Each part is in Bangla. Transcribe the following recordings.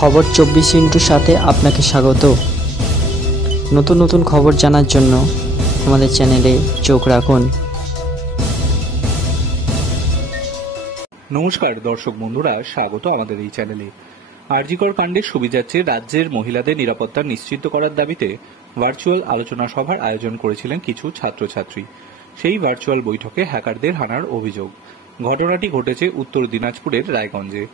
খবর 24x সাথে আপনাকে স্বাগত। নতুন নতুন খবর জানার জন্য আমাদের চ্যানেলে চোখ রাখুন। নমস্কার দর্শক বন্ধুরা, স্বাগত আমাদের এই চ্যানেলে। আরজিকর কাণ্ডে সুবিচার্যে রাজ্যের মহিলাদের নিরাপত্তা নিশ্চিত করার দাবিতে ভার্চুয়াল আলোচনা সভার আয়োজন করেছিলেন কিছু ছাত্রছাত্রী। সেই ভার্চুয়াল বৈঠকে হ্যাকারদের হানার অভিযোগ। ঘটনাটি ঘটেছে উত্তর দিনাজপুরের রায়গঞ্জে।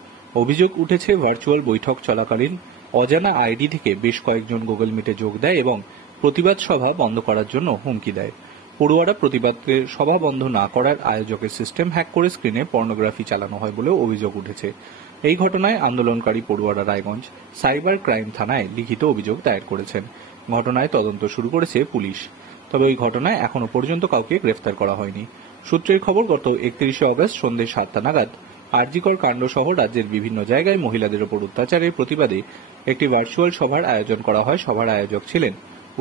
অভিযোগ উঠেছে ভার্চুয়াল বৈঠক চলাকালীন অজানা আইডি থেকে বেশ কয়েকজন গুগল মিটে যোগ দেয় এবং প্রতিবাদ সভা বন্ধ করার জন্য হুমকি দেয়। পড়ুয়ারা প্রতিবাদকে সভা বন্ধ না করার আয়োজকের সিস্টেম হ্যাক করে স্ক্রিনে পর্নোগ্রাফি চালানো হয় বলেও অভিযোগ উঠেছে। এই ঘটনায় আন্দোলনকারী পড়ুয়ারা রায়গঞ্জ সাইবার ক্রাইম থানায় লিখিত অভিযোগ দায়ের করেছেন। ঘটনায় তদন্ত শুরু করেছে পুলিশ। তবে ওই ঘটনায় এখনো পর্যন্ত কাউকে গ্রেফতার করা হয়নি। সূত্রের খবর, গত 31শে অগস্ট সন্ধ্যে 7টা নাগাদ আরজিকর কাণ্ড সহ রাজ্যের বিভিন্ন জায়গায় মহিলাদের ওপর অত্যাচারের প্রতিবাদে একটি ভার্চুয়াল সভার আয়োজন করা হয়। সভার আয়োজক ছিলেন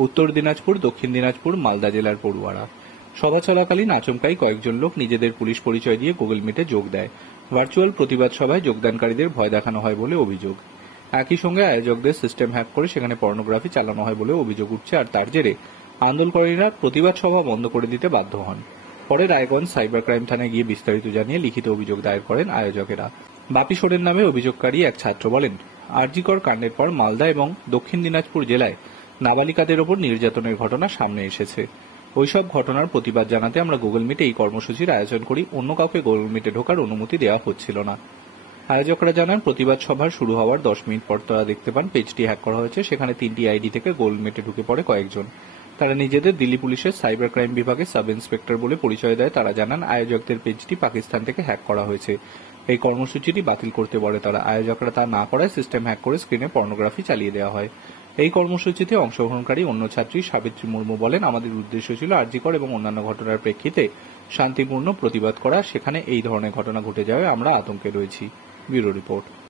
উত্তর দিনাজপুর, দক্ষিণ দিনাজপুর, মালদা জেলার পড়ুয়ারা। সভা চলাকালীন আচমকাই কয়েকজন লোক নিজেদের পুলিশ পরিচয় দিয়ে গুগল মিটে যোগ দেয়। ভার্চুয়াল প্রতিবাদ সভায় যোগদানকারীদের ভয় দেখানো হয় বলে অভিযোগ। একই সঙ্গে আয়োজকদের সিস্টেম হ্যাক করে সেখানে পর্নোগ্রাফি চালানো হয় বলে অভিযোগ উঠছে। আর তার জেরে আন্দোলনকারীরা প্রতিবাদ সভা বন্ধ করে দিতে বাধ্য হন। পরে রায়গঞ্জ সাইবার ক্রাইম থানায় গিয়ে বিস্তারিত জানিয়ে লিখিত অভিযোগ দায়ের করেন আয়োজকেরা। বাপি সোরেন নামে অভিযোগকারী এক ছাত্র বলেন, আরজিকর কাণ্ডের পর মালদা এবং দক্ষিণ দিনাজপুর জেলায় নাবালিকাদের ওপর নির্যাতনের ঘটনা সামনে এসেছে। ওইসব ঘটনার প্রতিবাদ জানাতে আমরা গুগল মিটে এই কর্মসূচির আয়োজন করি। অন্য কাউকে গুগল মিটে ঢোকার অনুমতি দেওয়া হচ্ছিল না। আয়োজকরা জানান, প্রতিবাদ সভার শুরু হওয়ার 10 মিনিট পর তারা দেখতে পান পেজটি হ্যাক করা হয়েছে। সেখানে 3টি আইডি থেকে গুগল মিটে ঢুকে পড়ে কয়েকজন। তারা নিজেদের দিল্লি পুলিশের সাইবার ক্রাইম বিভাগের সাব ইন্সপেক্টর বলে পরিচয় দেয়। তারা জানান, আয়োজকদের পেজটি পাকিস্তান থেকে হ্যাক করা হয়েছে। এই কর্মসূচিটি বাতিল করতে বলে তারা। আয়োজকরা তা না করায় সিস্টেম হ্যাক করে স্ক্রিনে পর্নোগ্রাফি চালিয়ে দেওয়া হয়। এই কর্মসূচিতে অংশগ্রহণকারী অন্য ছাত্রী সাবিত্রী মুর্মু বলেন, আমাদের উদ্দেশ্য ছিল আরজিকর এবং অন্যান্য ঘটনার প্রেক্ষিতে শান্তিপূর্ণ প্রতিবাদ করা। সেখানে এই ধরনের ঘটনা ঘটে যাওয়ায় আমরা আতঙ্কে রয়েছি। Bureau report.